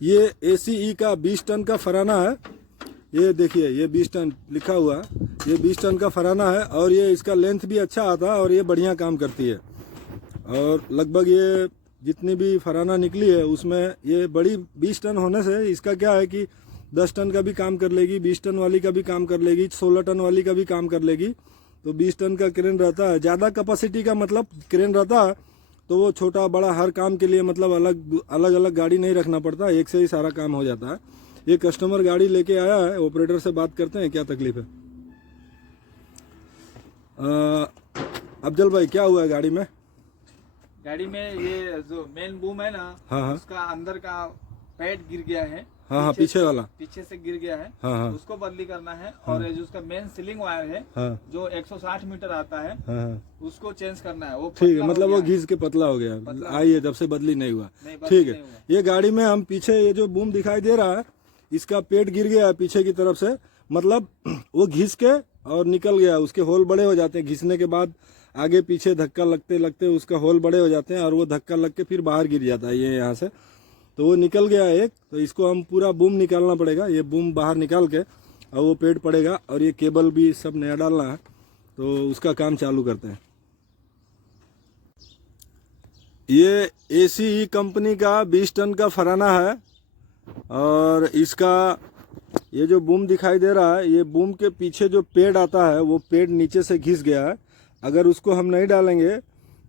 ये ACE का 20 ton का फराना है। ये देखिए, ये 20 टन लिखा हुआ है, ये 20 टन का फराना है और ये इसका लेंथ भी अच्छा आता है और ये बढ़िया काम करती है। और लगभग ये जितनी भी फराना निकली है उसमें ये बड़ी 20 टन होने से इसका क्या है कि 10 टन का भी काम कर लेगी, 20 टन वाली का भी काम कर लेगी, 16 टन वाली का भी काम कर लेगी। तो 20 टन का क्रेन रहता है, ज़्यादा कैपेसिटी का मतलब क्रेन रहता है तो वो छोटा बड़ा हर काम के लिए मतलब अलग अलग गाड़ी नहीं रखना पड़ता, एक से ही सारा काम हो जाता है। ये कस्टमर गाड़ी लेके आया है, ऑपरेटर से बात करते हैं क्या तकलीफ है। अफजल भाई क्या हुआ है गाड़ी में? गाड़ी में ये जो मेन बूम है ना, हाँ। उसका अंदर का पैड गिर गया है। हाँ, पीछे वाला पीछे से गिर गया है। हाँ। उसको बदली करना है। और जो उसका मेन सीलिंग वायर है, हाँ। जो 160 मीटर आता है, हाँ। उसको चेंज करना है। वो ठीक है, मतलब वो घिस के पतला हो गया, आइए जब से बदली नहीं हुआ। ठीक है, ये गाड़ी में हम पीछे ये जो बूम दिखाई दे रहा है इसका पेट गिर गया है पीछे की तरफ से, मतलब वो घिस के और निकल गया, उसके होल बड़े हो जाते हैं। घिसने के बाद आगे पीछे धक्का लगते लगते उसका होल बड़े हो जाते हैं और वो धक्का लग के फिर बाहर गिर जाता है ये यहाँ से। तो वो निकल गया एक, तो इसको हम पूरा बूम निकालना पड़ेगा। ये बूम बाहर निकाल के और वो पेट पड़ेगा और ये केबल भी सब नया डालना है, तो उसका काम चालू करते हैं। ये ACE कंपनी का 20 टन का फराना है और इसका ये जो बूम दिखाई दे रहा है, ये बूम के पीछे जो पेड़ आता है वो पेड़ नीचे से घिस गया है। अगर उसको हम नहीं डालेंगे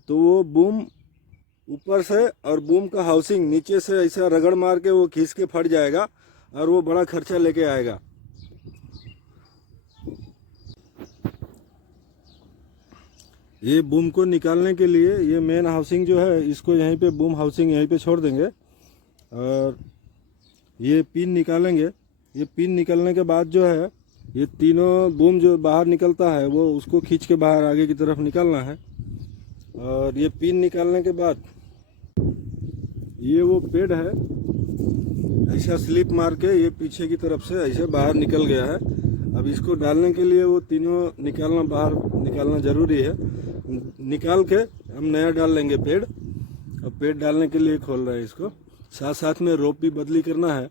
तो वो बूम ऊपर से और बूम का हाउसिंग नीचे से ऐसा रगड़ मार के वो घिस के फट जाएगा और वो बड़ा खर्चा लेके आएगा। ये बूम को निकालने के लिए ये मेन हाउसिंग जो है इसको यहीं पे बूम हाउसिंग यहीं पे छोड़ देंगे और ये पिन निकालेंगे। ये पिन निकलने के बाद जो है ये तीनों बूम जो बाहर निकलता है वो उसको खींच के बाहर आगे की तरफ निकालना है। और ये पिन निकालने के बाद ये वो पेड है, ऐसा स्लिप मार के ये पीछे की तरफ से ऐसे बाहर निकल गया है। अब इसको डालने के लिए वो तीनों बाहर निकालना ज़रूरी है। निकाल के हम नया डाल लेंगे पेड। और पेड डालने के लिए खोल रहे हैं इसको, साथ साथ में रोप भी बदली करना है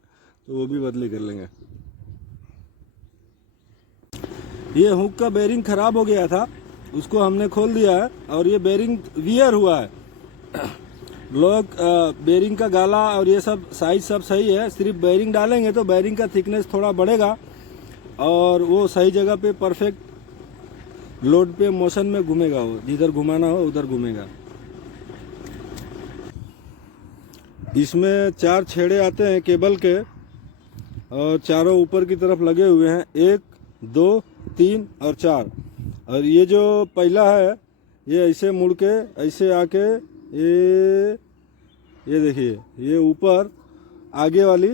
तो वो भी बदली कर लेंगे। ये हुक का बेरिंग खराब हो गया था, उसको हमने खोल दिया है और ये बेरिंग वियर हुआ है। लोग बेरिंग का गाला और ये सब साइज सब सही है, सिर्फ बेरिंग डालेंगे तो बेरिंग का थिकनेस थोड़ा बढ़ेगा और वो सही जगह पे परफेक्ट लोड पे मोशन में घूमेगा, वो जिधर घुमाना हो उधर घूमेगा। इसमें 4 छेड़े आते हैं केबल के और चारों ऊपर की तरफ लगे हुए हैं, 1 2 3 और 4। और ये जो पहला है ये ऐसे मुड़ के ऐसे आके ये देखिए ये ऊपर आगे वाली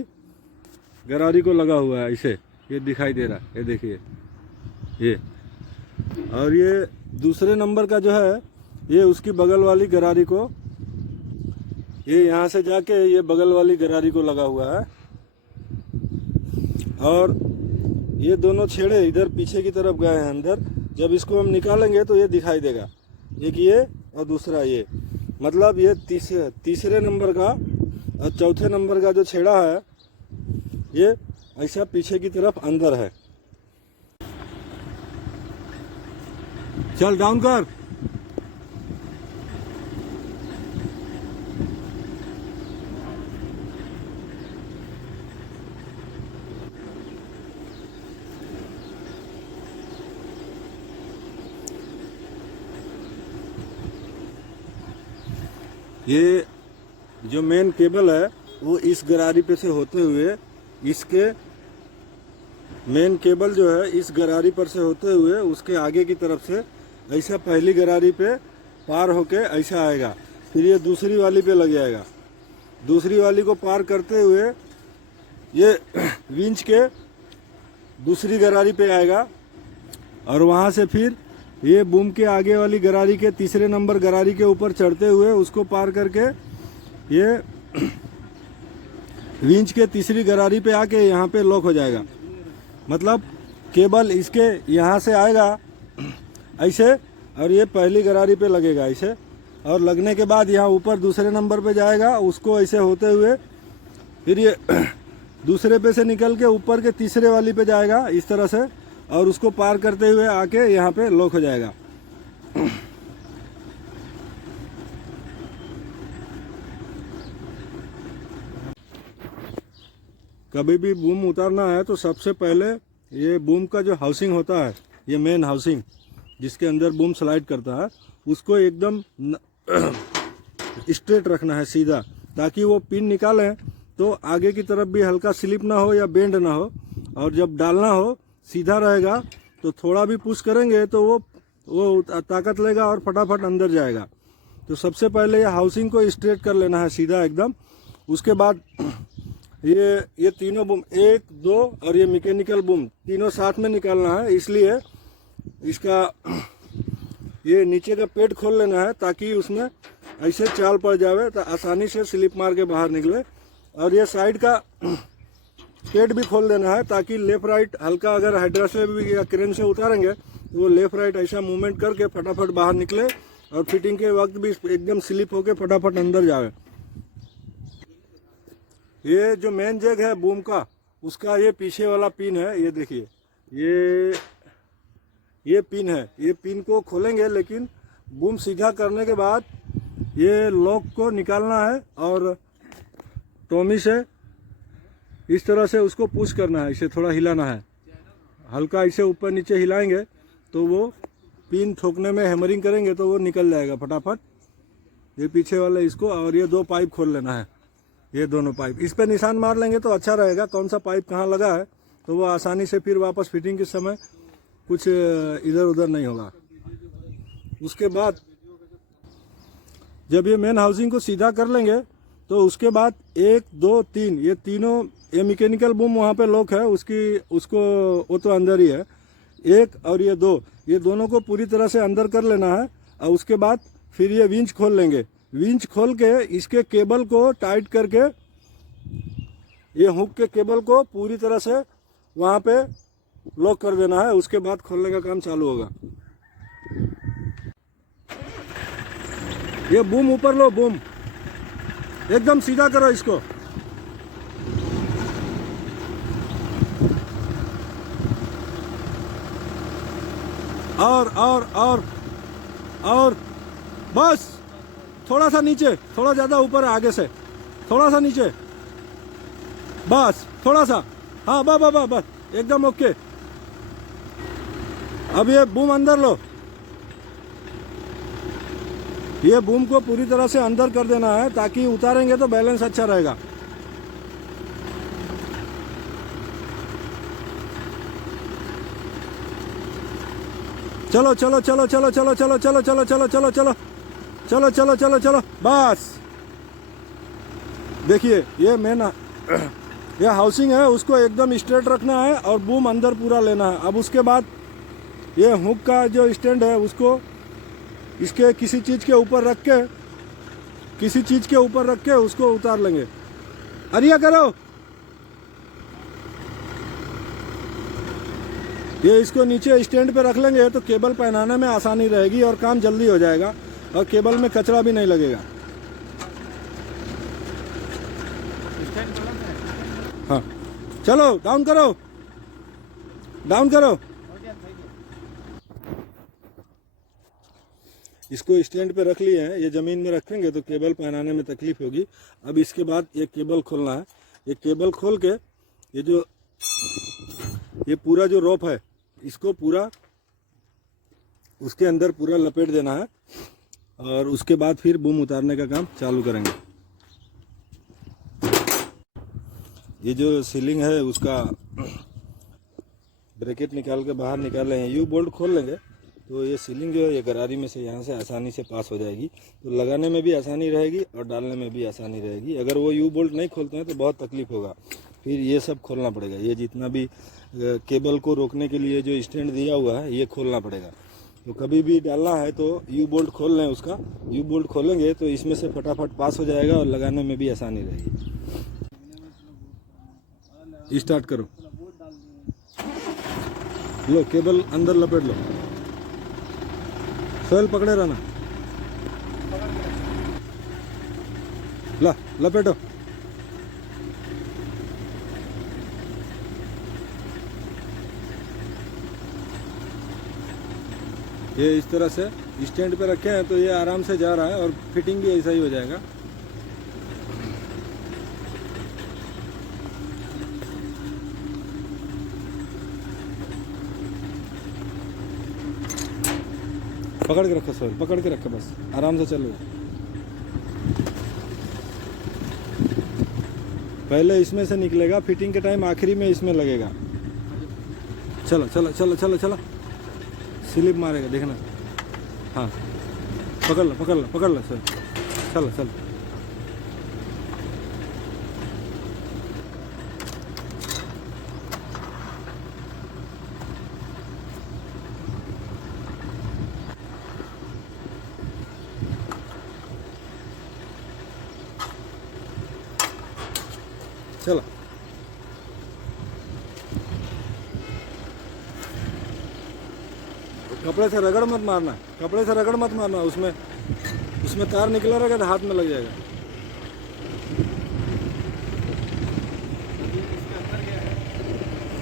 गरारी को लगा हुआ है, ऐसे ये दिखाई दे रहा है, ये देखिए ये। और ये दूसरे नंबर का जो है ये उसकी बगल वाली गरारी को, ये यहाँ से जाके ये बगल वाली गरारी को लगा हुआ है। और ये दोनों छेड़े इधर पीछे की तरफ गए हैं अंदर। जब इसको हम निकालेंगे तो ये दिखाई देगा, एक ये और दूसरा ये, मतलब ये तीसरे नंबर का और चौथे नंबर का जो छेड़ा है ये ऐसा पीछे की तरफ अंदर है। चल डाउन कर। ये जो मेन केबल है वो इस गरारी पे से होते हुए, इसके मेन केबल जो है इस गरारी पर से होते हुए उसके आगे की तरफ से ऐसा पहली गरारी पे पार होके ऐसा आएगा, फिर ये दूसरी वाली पे लग जाएगा। दूसरी वाली को पार करते हुए ये विंच के दूसरी गरारी पे आएगा और वहाँ से फिर ये बूम के आगे वाली गरारी के तीसरे नंबर गरारी के ऊपर चढ़ते हुए उसको पार करके ये विंच के तीसरी गरारी पे आके यहाँ पे लॉक हो जाएगा। मतलब केबल इसके यहाँ से आएगा ऐसे और ये पहली गरारी पे लगेगा ऐसे, और लगने के बाद यहाँ ऊपर दूसरे नंबर पे जाएगा, उसको ऐसे होते हुए फिर ये दूसरे पे से निकल के ऊपर के तीसरे वाली पे जाएगा इस तरह से, और उसको पार करते हुए आके यहाँ पे लॉक हो जाएगा। कभी भी बूम उतारना है तो सबसे पहले ये बूम का जो हाउसिंग होता है, ये मेन हाउसिंग जिसके अंदर बूम स्लाइड करता है, उसको एकदम स्ट्रेट रखना है, सीधा, ताकि वो पिन निकालें तो आगे की तरफ भी हल्का स्लिप ना हो या बेंड ना हो, और जब डालना हो सीधा रहेगा। तो थोड़ा भी पुश करेंगे तो वो ताकत लेगा और फटाफट अंदर जाएगा। तो सबसे पहले ये हाउसिंग को स्ट्रेट कर लेना है सीधा एकदम। उसके बाद ये तीनों बूम, 1, 2 और ये मैकेनिकल बूम तीनों साथ में निकालना है। इसलिए इसका ये नीचे का पेट खोल लेना है ताकि उसमें ऐसे चाल पड़ जावे तो आसानी से स्लिप मार के बाहर निकले। और ये साइड का पेट भी खोल देना है ताकि लेफ्ट राइट हल्का अगर हाइड्रा से भी या क्रेन से उतारेंगे तो वो लेफ्ट राइट ऐसा मूवमेंट करके फटाफट बाहर निकले और फिटिंग के वक्त भी एकदम स्लिप होके फटाफट अंदर जावे। ये जो मेन जैक है बूम का, उसका ये पीछे वाला पिन है, ये देखिए, ये पिन है। ये पिन को खोलेंगे, लेकिन बूम सीधा करने के बाद ये लॉक को निकालना है और टॉमी से इस तरह से उसको पुश करना है, इसे थोड़ा हिलाना है, हल्का इसे ऊपर नीचे हिलाएंगे तो वो पिन ठोकने में हैमरिंग करेंगे तो वो निकल जाएगा फटाफट। ये पीछे वाला इसको, और ये 2 पाइप खोल लेना है, ये दोनों पाइप इस पे निशान मार लेंगे तो अच्छा रहेगा कौन सा पाइप कहाँ लगा है, तो वो आसानी से फिर वापस फिटिंग के समय कुछ इधर उधर नहीं होगा। उसके बाद जब ये मेन हाउसिंग को सीधा कर लेंगे तो उसके बाद 1, 2, 3 ये तीनों, ये मैकेनिकल बूम वहाँ पे लॉक है उसको वो तो अंदर ही है, 1 और ये 2, ये दोनों को पूरी तरह से अंदर कर लेना है। और उसके बाद फिर ये विंच खोल लेंगे। विंच खोल के इसके केबल को टाइट करके, ये हुक के केबल को पूरी तरह से वहाँ पे लॉक कर देना है। उसके बाद खोलने का काम चालू होगा। ये बूम ऊपर लो, बूम एकदम सीधा करो इसको। और बस थोड़ा सा नीचे, थोड़ा ज्यादा ऊपर, आगे से थोड़ा सा नीचे, बस थोड़ा सा, हाँ बस एकदम ओके। अब ये बूम अंदर लो, ये बूम को पूरी तरह से अंदर कर देना है ताकि उतारेंगे तो बैलेंस अच्छा रहेगा। चलो चलो चलो चलो चलो चलो चलो चलो चलो चलो चलो चलो चलो चलो चलो बस। देखिए ये मेन ये हाउसिंग है, उसको एकदम स्ट्रेट रखना है और बूम अंदर पूरा लेना है। अब उसके बाद ये हुक का जो स्टैंड है उसको इसके किसी चीज के ऊपर रख के उसको उतार लेंगे। अरिया करो, ये इसको नीचे स्टैंड पे रख लेंगे तो केबल पहनाने में आसानी रहेगी और काम जल्दी हो जाएगा और केबल में कचरा भी नहीं लगेगा। हाँ चलो डाउन करो, डाउन करो। इसको स्टैंड पे रख लिए हैं, ये ज़मीन में रखेंगे तो केबल पहनाने में तकलीफ होगी। अब इसके बाद ये केबल खोलना है। ये केबल खोल के ये पूरा जो रोप है इसको पूरा उसके अंदर पूरा लपेट देना है और उसके बाद फिर बूम उतारने का काम चालू करेंगे। ये जो सीलिंग है उसका ब्रैकेट निकाल के बाहर निकाले हैं, यू बोल्ट खोल लेंगे तो ये सीलिंग जो है ये गरारी में से यहाँ से आसानी से पास हो जाएगी, तो लगाने में भी आसानी रहेगी और डालने में भी आसानी रहेगी। अगर वो यू बोल्ट नहीं खोलते हैं तो बहुत तकलीफ होगा, फिर ये सब खोलना पड़ेगा। ये जितना भी केबल को रोकने के लिए जो स्टैंड दिया हुआ है ये खोलना पड़ेगा। तो कभी भी डालना है तो यू बोल्ट खोल लें, उसका यू बोल्ट खोलेंगे तो इसमें से फटाफट पास हो जाएगा और लगाने में भी आसानी रहेगी। स्टार्ट करो, लो केबल अंदर लपेट लो, सोयल पकड़े रहना, ला लपेटो। ये इस तरह से स्टैंड पे रखे हैं तो ये आराम से जा रहा है और फिटिंग भी ऐसा ही हो जाएगा। पकड़ के रखो सोहेल, पकड़ के रखो, बस आराम से चलो। पहले इसमें से निकलेगा, फिटिंग के टाइम आखिरी में इसमें लगेगा। चलो चलो चलो चलो चलो, स्लिप मारेगा देखना। हाँ पकड़ लो पकड़ लो पकड़ लो सर, चलो चलो। चलो कपड़े से रगड़ मत मारना, कपड़े से रगड़ मत मारना, उसमें उसमें तार निकला रहेगा तो हाथ में लग जाएगा।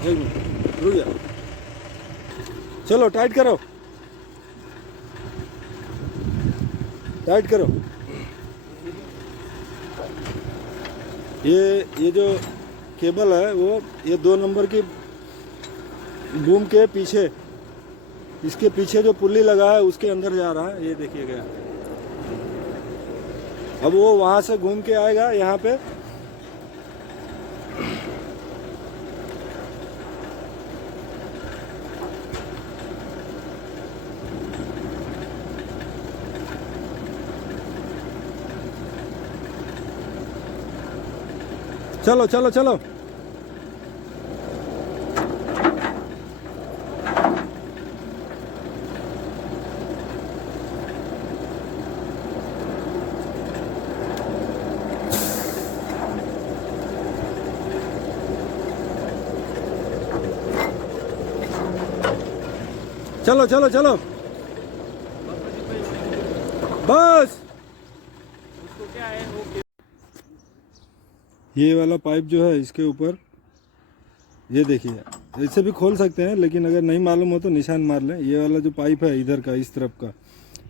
एक मिनट रुक जा, चलो टाइट करो, टाइट करो। ये जो केबल है वो ये 2 नंबर की बूम के पीछे, इसके पीछे जो पुल्ली लगा है उसके अंदर जा रहा है, ये देखिएगा। अब वो वहां से घूम के आएगा यहाँ पे, चलो चलो चलो। चलो चलो चलो बस। उसको क्या है वो ये वाला पाइप जो है इसके ऊपर, ये देखिए, ऐसे भी खोल सकते हैं लेकिन अगर नहीं मालूम हो तो निशान मार लें। ये वाला जो पाइप है इधर का, इस तरफ का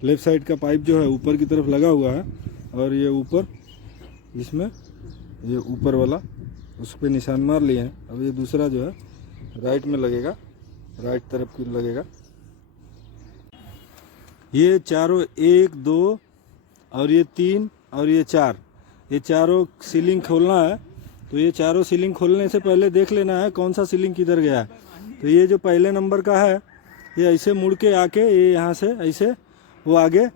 लेफ्ट साइड का पाइप जो है ऊपर की तरफ लगा हुआ है, और ये ऊपर इसमें ये ऊपर वाला उस पर निशान मार लिए हैं। अब ये दूसरा जो है राइट में लगेगा, राइट तरफ की लगेगा। ये चारों 1 2 और ये 3 और ये 4, ये चारों सीलिंग खोलना है। तो ये चारों सीलिंग खोलने से पहले देख लेना है कौन सा सीलिंग किधर गया है। तो ये जो पहले नंबर का है ये ऐसे मुड़ के आके ये यहाँ से ऐसे वो आगे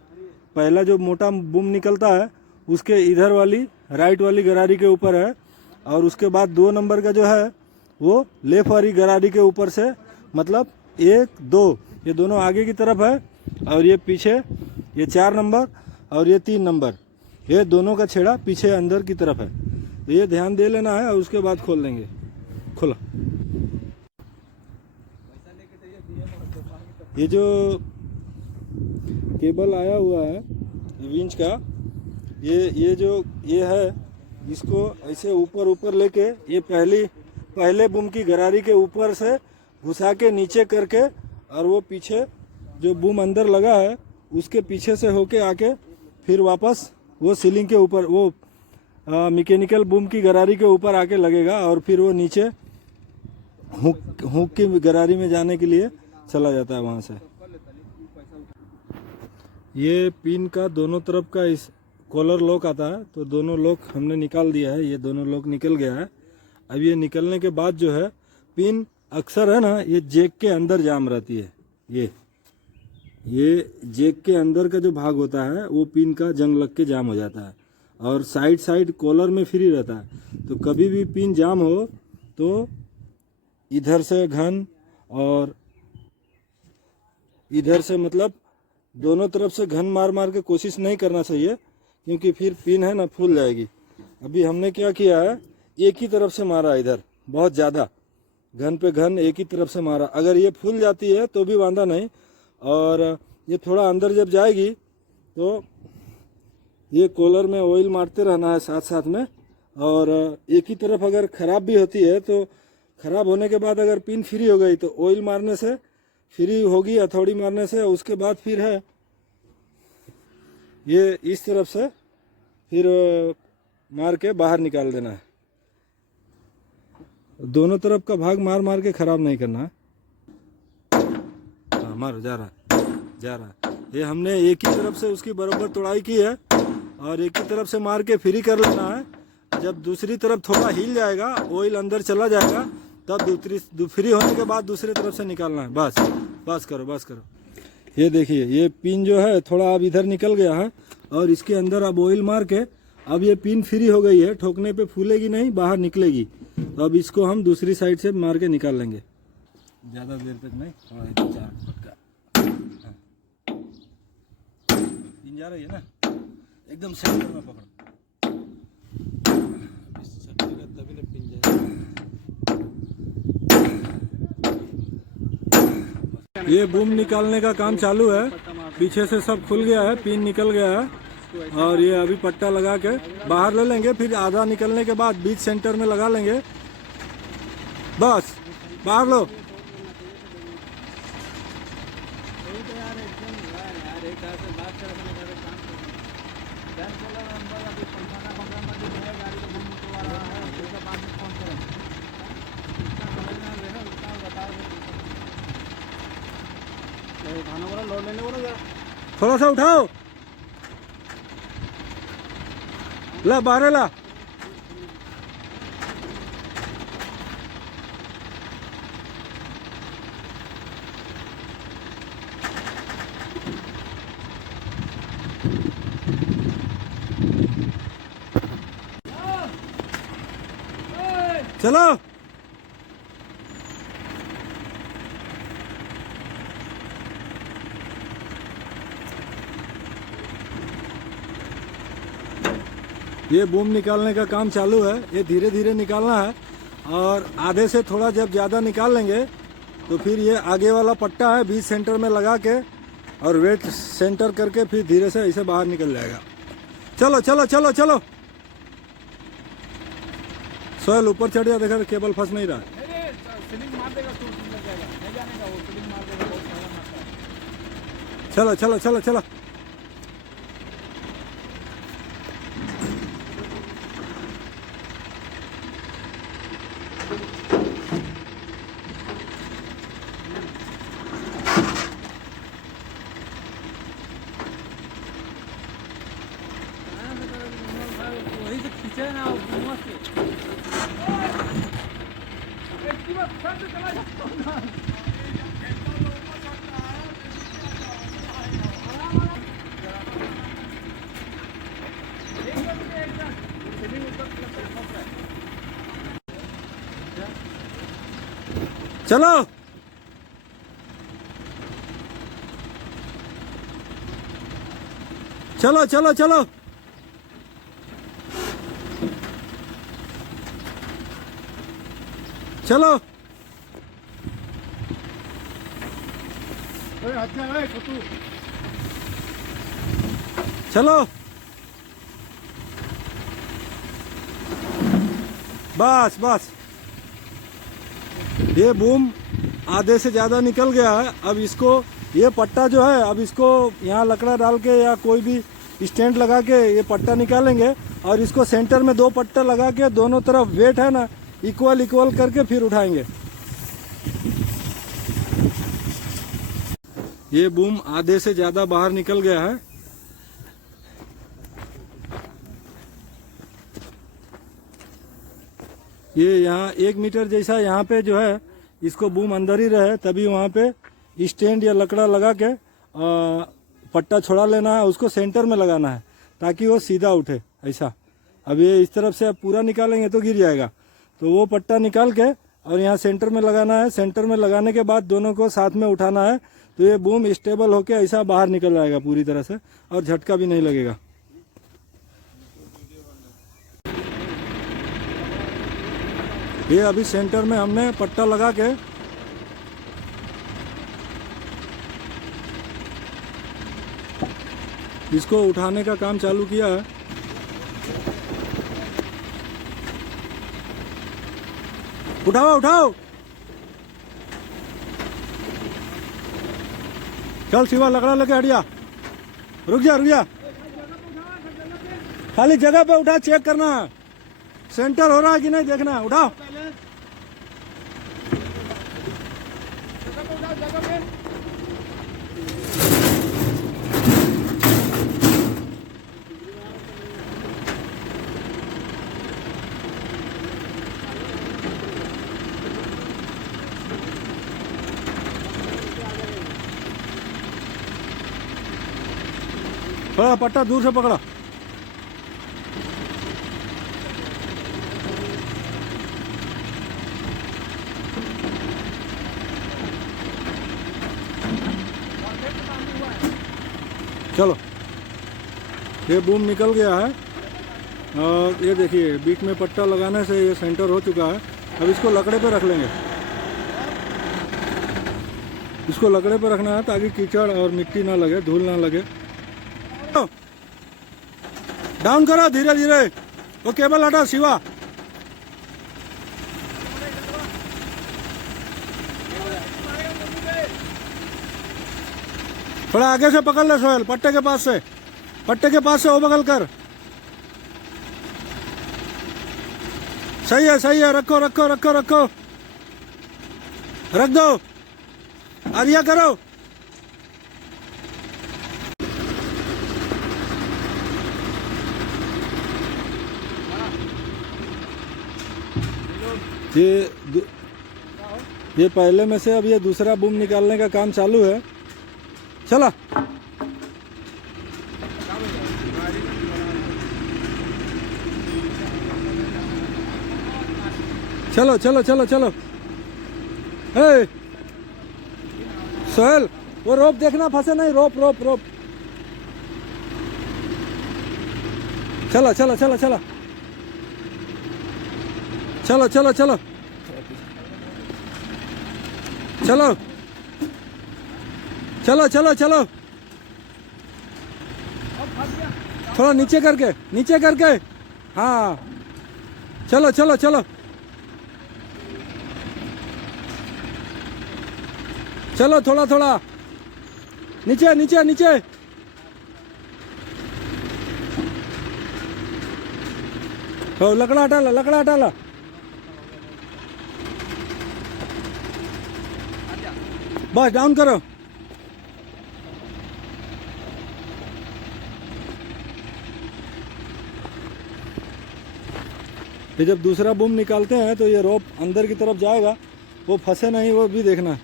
पहला जो मोटा बूम निकलता है उसके इधर वाली राइट वाली गरारी के ऊपर है, और उसके बाद 2 नंबर का जो है वो लेफ्ट वाली गरारी के ऊपर से, मतलब 1 2 ये दोनों आगे की तरफ है, और ये पीछे ये 4 नंबर और ये 3 नंबर, ये दोनों का छेड़ा पीछे अंदर की तरफ है। तो ये ध्यान दे लेना है और उसके बाद खोल देंगे। खोला। ये जो केबल आया हुआ है विंच का, ये जो ये है, इसको ऐसे ऊपर ऊपर लेके ये पहले बूम की गरारी के ऊपर से घुसा के नीचे करके, और वो पीछे जो बूम अंदर लगा है उसके पीछे से होके आके फिर वापस वो सीलिंग के ऊपर, वो मैकेनिकल बूम की गरारी के ऊपर आके लगेगा, और फिर वो नीचे हुक की गरारी में जाने के लिए चला जाता है वहाँ से। ये पिन का दोनों तरफ का इस कॉलर लॉक आता है, तो दोनों लॉक हमने निकाल दिया है, ये दोनों लॉक निकल गया है। अब ये निकलने के बाद जो है पिन अक्सर है ना, ये जैक के अंदर जाम रहती है। ये जैक के अंदर का जो भाग होता है वो पिन का जंग लग के जाम हो जाता है, और साइड कॉलर में फ्री रहता है। तो कभी भी पिन जाम हो तो इधर से घन और इधर से, मतलब दोनों तरफ से घन मार मार के कोशिश नहीं करना चाहिए, क्योंकि फिर पिन है ना फूल जाएगी। अभी हमने क्या किया है, एक ही तरफ से मारा इधर, बहुत ज़्यादा घन पे घन एक ही तरफ से मारा। अगर ये फूल जाती है तो भी वांदा नहीं, और ये थोड़ा अंदर जब जाएगी तो ये कॉलर में ऑयल मारते रहना है साथ साथ में। और एक ही तरफ अगर ख़राब भी होती है तो ख़राब होने के बाद अगर पिन फ्री हो गई तो ऑयल मारने से फ्री होगी हथौड़ी मारने से। उसके बाद फिर है ये इस तरफ से फिर मार के बाहर निकाल देना है। दोनों तरफ का भाग मार मार के खराब नहीं करना है। हाँ मारो, जा रहा है। ये हमने एक ही तरफ से उसकी बराबर तोड़ाई की है और एक ही तरफ से मार के फ्री कर लेना है। जब दूसरी तरफ थोड़ा हिल जाएगा, ऑयल अंदर चला जाएगा, तब फ्री होने के बाद दूसरी तरफ से निकालना है। बस करो। ये देखिए, ये पिन जो है थोड़ा अब इधर निकल गया है और इसके अंदर अब ऑयल मार के अब ये पिन फ्री हो गई है। ठोकने पे फूलेगी नहीं, बाहर निकलेगी। तो अब इसको हम दूसरी साइड से मार के निकाल लेंगे। ज़्यादा देर तक नहीं, थोड़ा 4 फटका। हाँ। पिन जा रही है ना, एकदम सेंटर में पकड़ो। तभी ना पिन जाएगा। ये बूम निकालने का काम चालू है। पीछे से सब खुल गया है, पिन निकल गया है और ये अभी पट्टा लगा के बाहर ले लेंगे। फिर आधा निकलने के बाद बीच सेंटर में लगा लेंगे। बस बाहर लो। थोड़ा सा उठाओ, ला बाहर ला। चलो ये बूम निकालने का काम चालू है। ये धीरे धीरे निकालना है और आधे से थोड़ा जब ज़्यादा निकाल लेंगे तो फिर ये आगे वाला पट्टा है बीच सेंटर में लगा के और वेट सेंटर करके फिर धीरे से ऐसे बाहर निकल जाएगा। चलो चलो चलो चलो। सोहेल ऊपर चढ़ जा, देखा केबल फंस नहीं रहा। चलो चलो चलो चलो। वही से खींचे ना चलो चलो चलो चलो। चलो चलो। बस बस। ये बूम आधे से ज़्यादा निकल गया है। अब इसको ये पट्टा जो है, अब इसको यहाँ लकड़ा डाल के या कोई भी स्टैंड लगा के ये पट्टा निकालेंगे और इसको सेंटर में 2 पट्टा लगा के दोनों तरफ वेट है ना इक्वल करके फिर उठाएंगे। ये बूम आधे से ज़्यादा बाहर निकल गया है। ये यहाँ 1 मीटर जैसा यहाँ पे जो है इसको बूम अंदर ही रहे, तभी वहाँ पे स्टैंड या लकड़ा लगा के पट्टा छोड़ा लेना है। उसको सेंटर में लगाना है ताकि वो सीधा उठे ऐसा। अब ये इस तरफ से अब पूरा निकालेंगे तो गिर जाएगा, तो वो पट्टा निकाल के और यहाँ सेंटर में लगाना है। सेंटर में लगाने के बाद दोनों को साथ में उठाना है तो ये बूम स्टेबल होके ऐसा बाहर निकल जाएगा पूरी तरह से और झटका भी नहीं लगेगा। ये अभी सेंटर में हमने पट्टा लगा के इसको उठाने का काम चालू किया है। उठाओ उठाओ। चल शिवा लकड़ा लेके हटिया, रुक जा, खाली जगह पे उठा, चेक करना है सेंटर हो रहा है कि नहीं देखना है, उठाओ। थोड़ा पट्टा दूर से पकड़ा। चलो ये बूम निकल गया है और ये देखिए बीच में पट्टा लगाने से ये सेंटर हो चुका है। अब इसको लकड़े पे रख लेंगे, इसको लकड़े पे रखना है ताकि कीचड़ और मिट्टी ना लगे, धूल ना लगे। डाउन करो धीरे धीरे, वो केबल हटा शिवा। थोड़ा आगे से पकड़ ले सोहेल, पट्टे के पास से वो बगल कर। सही है, रखो, रख दो, आरिया करो। ये पहले में से अब ये दूसरा बूम निकालने का काम चालू है। चला चलो। हे सोहेल, वो रोप देखना फंसे नहीं, रोप। चलो। थोड़ा नीचे करके, हाँ चलो। चलो थोड़ा नीचे। हो लकड़ा हटा ला। बस डाउन करो। ये जब दूसरा बूम निकालते हैं तो ये रोप अंदर की तरफ जाएगा, वो फंसे नहीं, वो भी देखना है।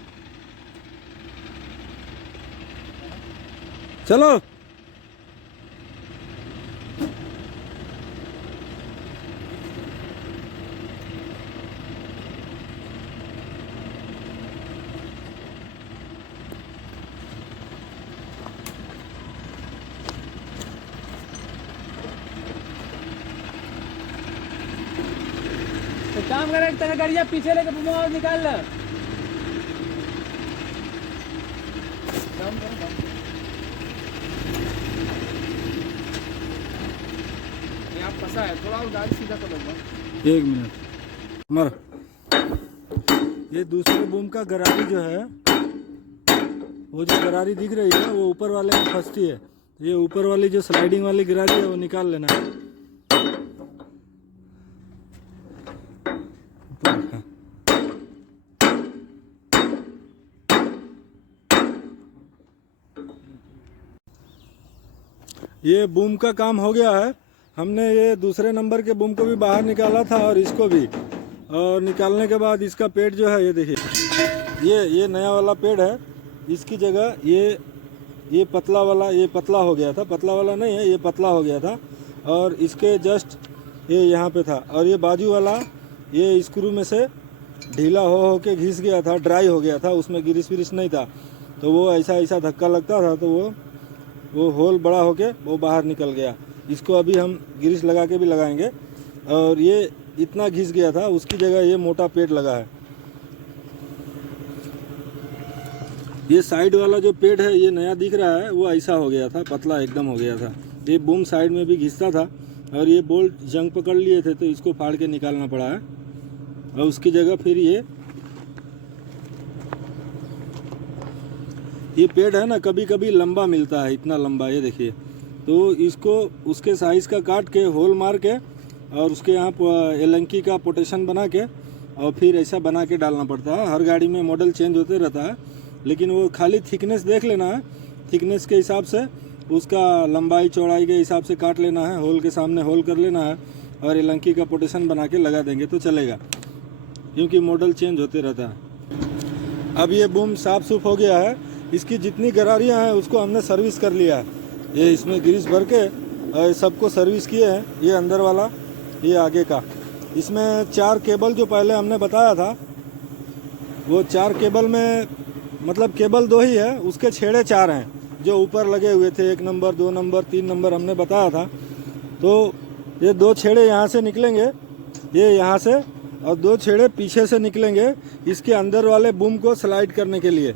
चलो तो काम करे, तेरा गाड़िया पीछे लेके बुमा और निकाल ले। यहाँ फंसा है, थोड़ा और गाड़ी सीधा कर लो। 1 मिनट मर। ये दूसरे बूम का गरारी जो है, वो जो गरारी दिख रही है वो ऊपर वाले में फंसती है। ये ऊपर वाली जो स्लाइडिंग वाली गरारी है वो निकाल लेना है। ये बूम का काम हो गया है। हमने ये दूसरे नंबर के बूम को भी बाहर निकाला था और इसको भी, और निकालने के बाद इसका पेड़ जो है ये देखिए, ये नया वाला पेड़ है। इसकी जगह ये पतला वाला, ये पतला हो गया था, पतला वाला नहीं है, ये पतला हो गया था और इसके जस्ट ये यहाँ पे था। और ये बाजू वाला ये स्क्रू में से ढीला हो के घिस गया था, ड्राई हो गया था, उसमें गिरिस विरिस नहीं था, तो वो ऐसा धक्का लगता था तो वो होल बड़ा होके वो बाहर निकल गया। इसको अभी हम गिरिस लगा के भी लगाएंगे। और ये इतना घिस गया था, उसकी जगह ये मोटा पेड़ लगा है। ये साइड वाला जो पेड़ है ये नया दिख रहा है, वो ऐसा हो गया था, पतला एकदम हो गया था। ये बूम साइड में भी घिसता था और ये बोल्ट जंग पकड़ लिए थे तो इसको फाड़ के निकालना पड़ा है। और उसकी जगह फिर ये पेड़ है ना कभी कभी लंबा मिलता है, इतना लंबा, ये देखिए। तो इसको उसके साइज़ का काट के होल मार के और उसके यहाँ एलंकी का पोटेशन बना के और फिर ऐसा बना के डालना पड़ता है। हर गाड़ी में मॉडल चेंज होते रहता है, लेकिन वो खाली थिकनेस देख लेना है, थिकनेस के हिसाब से उसका लंबाई चौड़ाई के हिसाब से काट लेना है, होल के सामने होल कर लेना है और एलंकी का पोटेशन बना के लगा देंगे तो चलेगा, क्योंकि मॉडल चेंज होते रहता है। अब ये बूम साफ सूफ हो गया है, इसकी जितनी गरारियाँ हैं उसको हमने सर्विस कर लिया है। ये इसमें ग्रीस भर के और सबको सर्विस किए हैं, ये अंदर वाला, ये आगे का। इसमें 4 केबल जो पहले हमने बताया था, वो 4 केबल में मतलब केबल 2 ही है, उसके छेड़े 4 हैं जो ऊपर लगे हुए थे, 1 नंबर 2 नंबर 3 नंबर हमने बताया था। तो ये 2 छेड़े यहाँ से निकलेंगे, ये यहाँ से, और 2 छेड़े पीछे से निकलेंगे इसके अंदर वाले बूम को स्लाइड करने के लिए,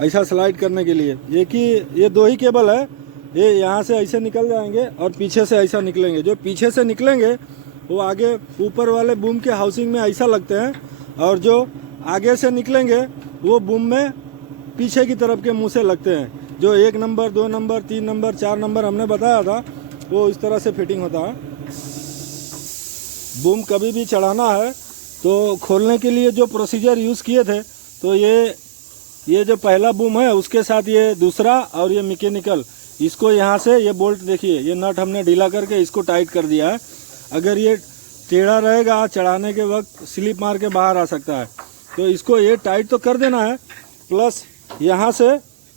ऐसा स्लाइड करने के लिए। ये 2 ही केबल है, ये यहाँ से ऐसे निकल जाएंगे और पीछे से ऐसा निकलेंगे। जो पीछे से निकलेंगे वो आगे ऊपर वाले बूम के हाउसिंग में ऐसा लगते हैं, और जो आगे से निकलेंगे वो बूम में पीछे की तरफ के मुंह से लगते हैं। जो 1 नंबर 2 नंबर 3 नंबर 4 नंबर हमने बताया था, वो इस तरह से फिटिंग होता है। बूम कभी भी चढ़ाना है तो खोलने के लिए जो प्रोसीजर यूज़ किए थे, तो ये जो पहला बूम है उसके साथ ये दूसरा और ये मैकेनिकल, इसको यहाँ से ये बोल्ट देखिए, ये नट हमने ढीला करके इसको टाइट कर दिया है। अगर ये टेढ़ा रहेगा चढ़ाने के वक्त स्लिप मार के बाहर आ सकता है, तो इसको ये टाइट तो कर देना है। प्लस यहाँ से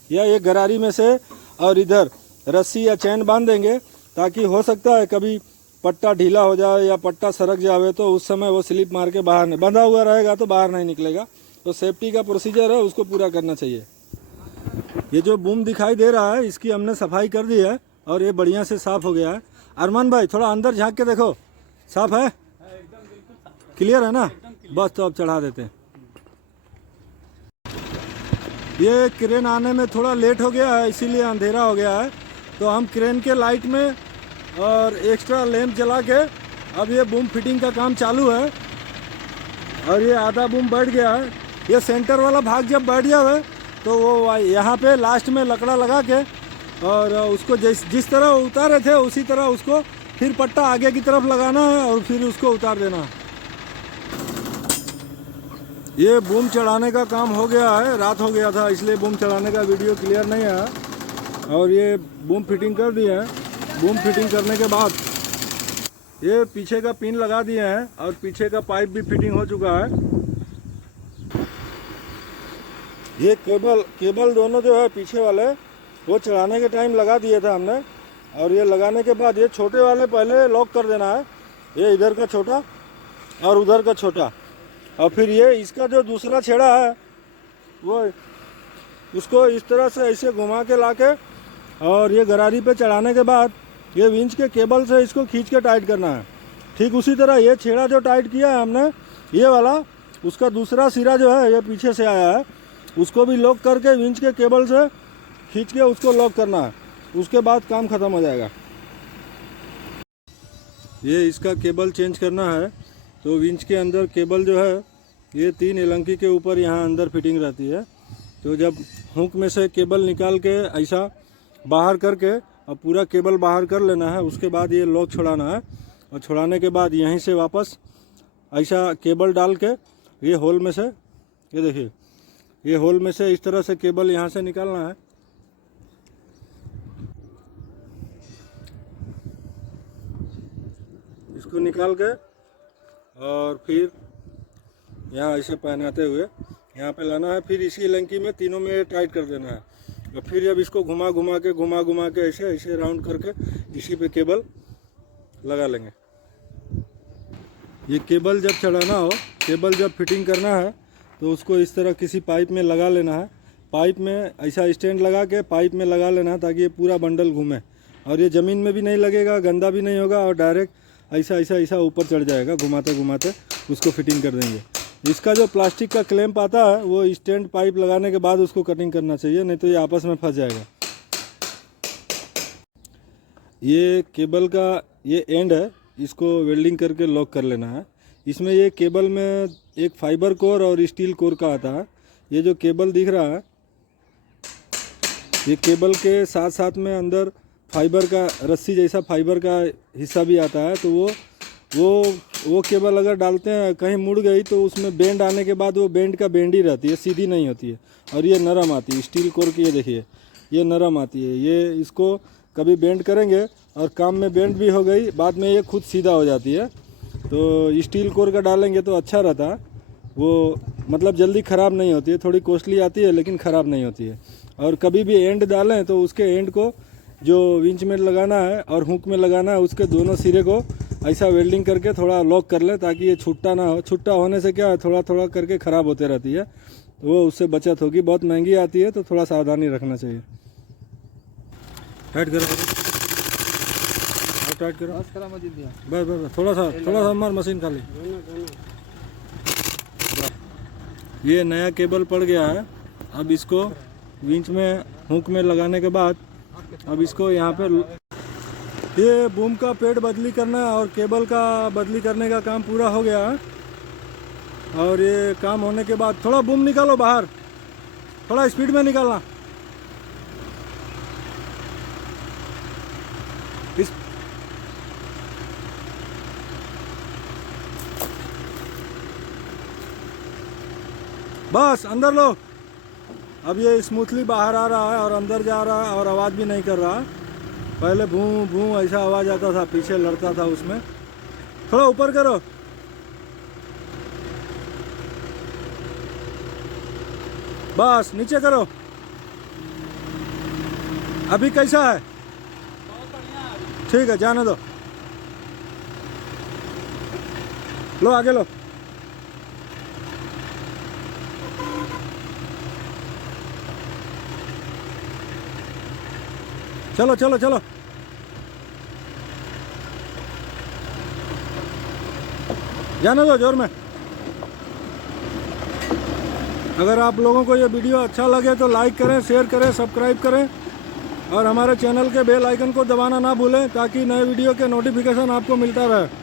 या ये गरारी में से और इधर रस्सी या चैन बांध देंगे, ताकि हो सकता है कभी पट्टा ढीला हो जाए या पट्टा सरक जावे तो उस समय वो स्लिप मार के बाहर नहीं, बंधा हुआ रहेगा तो बाहर नहीं निकलेगा। तो सेफ्टी का प्रोसीजर है, उसको पूरा करना चाहिए। ये जो बूम दिखाई दे रहा है इसकी हमने सफाई कर दी है और ये बढ़िया से साफ़ हो गया है। अरमान भाई थोड़ा अंदर झांक के देखो, साफ है, क्लियर है ना? बस तो अब चढ़ा देते हैं। ये क्रेन आने में थोड़ा लेट हो गया है, इसीलिए अंधेरा हो गया है, तो हम क्रेन के लाइट में और एक्स्ट्रा लैंप जला के अब ये बूम फिटिंग का काम चालू है। और ये आधा बूम बैठ गया है, ये सेंटर वाला भाग जब बैठ जाए तो वो यहाँ पे लास्ट में लकड़ा लगा के और उसको जिस तरह उतारे थे उसी तरह उसको फिर पट्टा आगे की तरफ लगाना है और फिर उसको उतार देना है। ये बूम चढ़ाने का काम हो गया है, रात हो गया था इसलिए बूम चढ़ाने का वीडियो क्लियर नहीं आया। और ये बूम फिटिंग कर दिए हैं। बूम फिटिंग करने के बाद ये पीछे का पिन लगा दिए हैं और पीछे का पाइप भी फिटिंग हो चुका है। ये केबल दोनों जो है पीछे वाले वो चढ़ाने के टाइम लगा दिए थे हमने, और ये लगाने के बाद ये छोटे वाले पहले लॉक कर देना है, ये इधर का छोटा और उधर का छोटा, और फिर ये इसका जो दूसरा छेड़ा है वो उसको इस तरह से ऐसे घुमा के लाके और ये गरारी पे चढ़ाने के बाद ये विंच के केबल से इसको खींच के टाइट करना है। ठीक उसी तरह ये छेड़ा जो टाइट किया है हमने ये वाला, उसका दूसरा सिरा जो है ये पीछे से आया है, उसको भी लॉक करके विंच के केबल से खींच के उसको लॉक करना है। उसके बाद काम ख़त्म हो जाएगा। ये इसका केबल चेंज करना है, तो विंच के अंदर केबल जो है ये 3 एलंकी के ऊपर यहाँ अंदर फिटिंग रहती है। तो जब हुक में से केबल निकाल के ऐसा बाहर करके और पूरा केबल बाहर कर लेना है, उसके बाद ये लॉक छुड़ाना है, और छुड़ाने के बाद यहीं से वापस ऐसा केबल डाल के ये होल में से, ये देखिए ये होल में से इस तरह से केबल यहाँ से निकालना है। इसको निकाल के और फिर यहाँ ऐसे पहनाते हुए यहाँ पे लाना है, फिर इसी एलंकी में तीनों में टाइट कर देना है, और फिर जब इसको घुमा घुमा के ऐसे राउंड करके इसी पे केबल लगा लेंगे। ये केबल जब चढ़ाना हो, केबल जब फिटिंग करना है तो उसको इस तरह किसी पाइप में लगा लेना है। पाइप में ऐसा स्टैंड लगा के पाइप में लगा लेना है ताकि ये पूरा बंडल घूमे, और ये ज़मीन में भी नहीं लगेगा, गंदा भी नहीं होगा, और डायरेक्ट ऐसा ऊपर चढ़ जाएगा। घुमाते घुमाते उसको फिटिंग कर देंगे। इसका जो प्लास्टिक का क्लैंप आता है वो स्टैंड पाइप लगाने के बाद उसको कटिंग करना चाहिए, नहीं तो ये आपस में फंस जाएगा। ये केबल का ये एंड है, इसको वेल्डिंग करके लॉक कर लेना है। इसमें ये केबल में एक फाइबर कोर और स्टील कोर का आता है। ये जो केबल दिख रहा है ये केबल के साथ साथ में अंदर फाइबर का रस्सी जैसा फाइबर का हिस्सा भी आता है, तो वो केबल अगर डालते हैं कहीं मुड़ गई तो उसमें बेंड आने के बाद वो बेंड का बेंड ही रहती है, सीधी नहीं होती है। और ये नरम आती है, स्टील कोर की ये देखिए ये नरम आती है। ये इसको कभी बेंड करेंगे और काम में बेंड भी हो गई, बाद में ये खुद सीधा हो जाती है। तो स्टील कोर का डालेंगे तो अच्छा रहता है, वो मतलब जल्दी ख़राब नहीं होती है, थोड़ी कॉस्टली आती है लेकिन ख़राब नहीं होती है। और कभी भी एंड डालें तो उसके एंड को जो विंच में लगाना है और हुक में लगाना है उसके दोनों सिरे को ऐसा वेल्डिंग करके थोड़ा लॉक कर लें ताकि ये छुट्टा ना हो। छुट्टा होने से क्या है थोड़ा थोड़ा करके ख़राब होते रहती है, तो वो उससे बचत होगी। बहुत महंगी आती है तो थोड़ा सावधानी रखना चाहिए। टाइट करो, टाइट करो, बस बस थोड़ा सा मार मशीन खाली। ये नया केबल पड़ गया है। अब इसको विंच में हुक में लगाने के बाद अब इसको यहाँ पे ये बूम का पेड बदली करना है और केबल का बदली करने का काम पूरा हो गया है। और ये काम होने के बाद थोड़ा बूम निकालो बाहर, थोड़ा स्पीड में निकालना। इस बस अंदर लो। अब ये स्मूथली बाहर आ रहा है और अंदर जा रहा है और आवाज़ भी नहीं कर रहा है। पहले भूं भूं ऐसा आवाज़ आता था, पीछे लड़ता था उसमें। थोड़ा ऊपर करो, बस नीचे करो। अभी कैसा है? ठीक है, जाने दो। लो आगे लो। चलो चलो चलो, जाने दो जोर में। अगर आप लोगों को ये वीडियो अच्छा लगे तो लाइक करें, शेयर करें, सब्सक्राइब करें और हमारे चैनल के बेल आइकन को दबाना ना भूलें ताकि नए वीडियो के नोटिफिकेशन आपको मिलता रहे।